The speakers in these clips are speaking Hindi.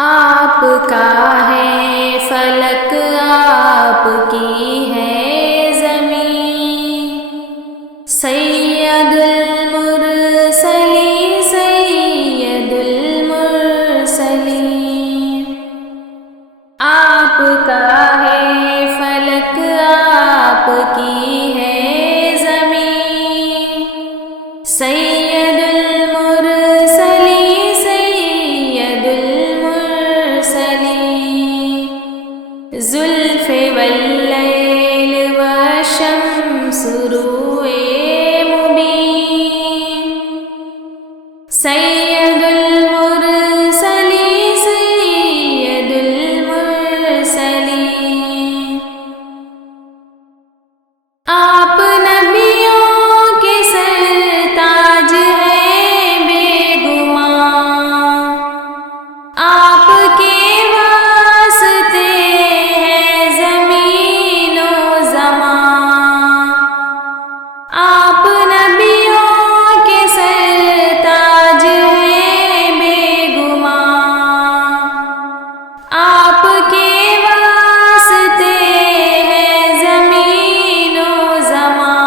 आपका है फलक, आपकी है ज़मीं। सैयदुल मुरसलीन, सैयदुल मुरसलीन। आपका है फलक, आपकी है ज़मीं। सैयदुल मुरसलीन, सैयदुल मुरसलीन। ज़ुल्फ़े वल्लैल वश्शम्स रूए मुबीन। सैयदुल मुरसलीन, सैयदुल मुरसलीन। आप नबियों के सरताज हैं बेगुमां। आपके वास्ते है ज़मीनो ज़मां। आप नबियों के सरताज हैं बेगुमां। आपके वास्ते है ज़मीनो ज़मां।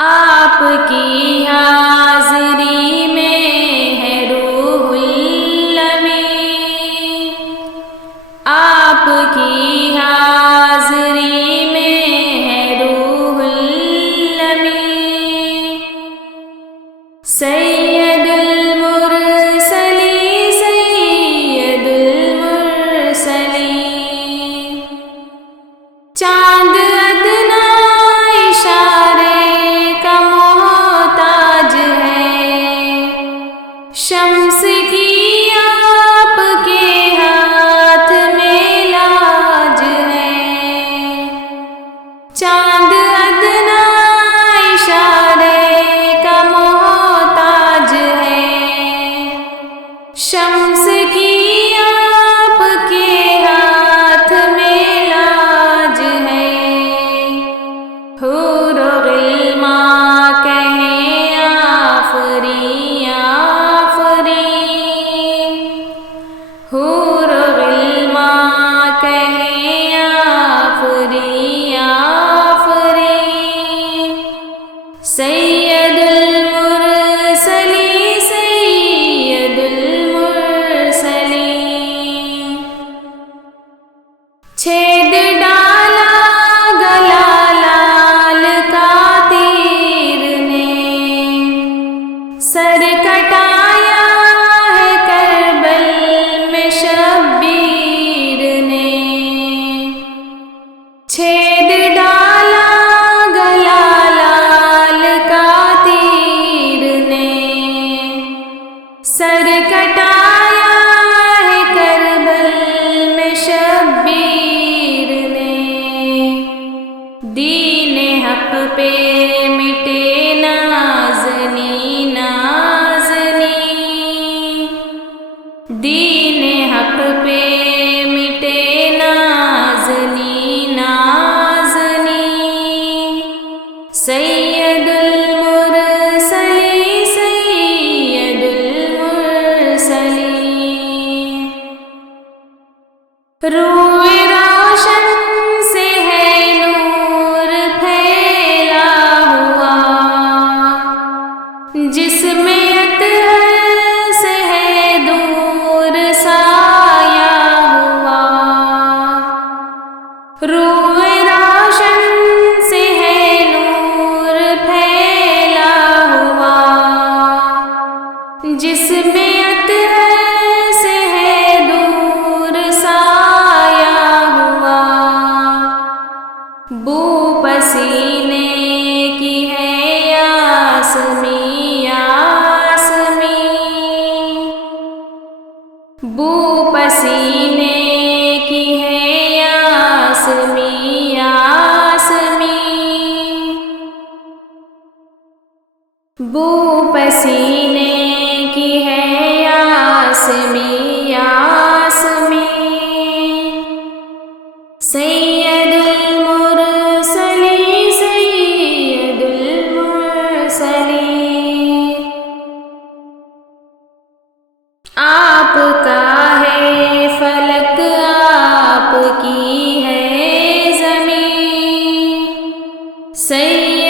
आपकी हाज़री में है रूहुल अमीन। आपकी हाज़री में है रूहुल अमीन। सैयदुल मुरसलीन, सैयदुल मुरसलीन। चाँद अदना इशारे का मोहताज है। शम्स की आपके हाथ में लाज है। चाँद अदना इशारे का मोहताज है। शम्स की आपके हाथ में लाज है। हूर गिल्मा कहें आफरीन, आफरीन। हूर गिल्मा कहें आफरीन, आफरीन। सैयदुल मुरसलीन, सैयदुल मुरसलीन। छेद डाला गला लाल का तीर ने। सर कटाया है करबल में शब्बीर ने। छेद डाला गला लाल का तीर ने। सर कटाया है करबल में शब्बीर ने। दीने हक पे मिटे नाज़नी, नाज़नी। दीने हक पे मिटे नाज़नी, नाज़नी। सैयदुल मुरसलीन, सैयदुल मुरसलीन। रूए रोशन से है नूर फैला हुआ। जिसमें अतहर से है दूर साया हुआ। रूए रोशन से है नूर फैला हुआ। जिसमें अतहर से है दूर साया हुआ। बू पसीने की है यासमी, यासमी। बू पसीने की है यासमी, यासमी। बू पसीने की है यासमी, यासमी। सैयदुल मुरसलीन, सैयदुल मुरसलीन। आपका सैयदुल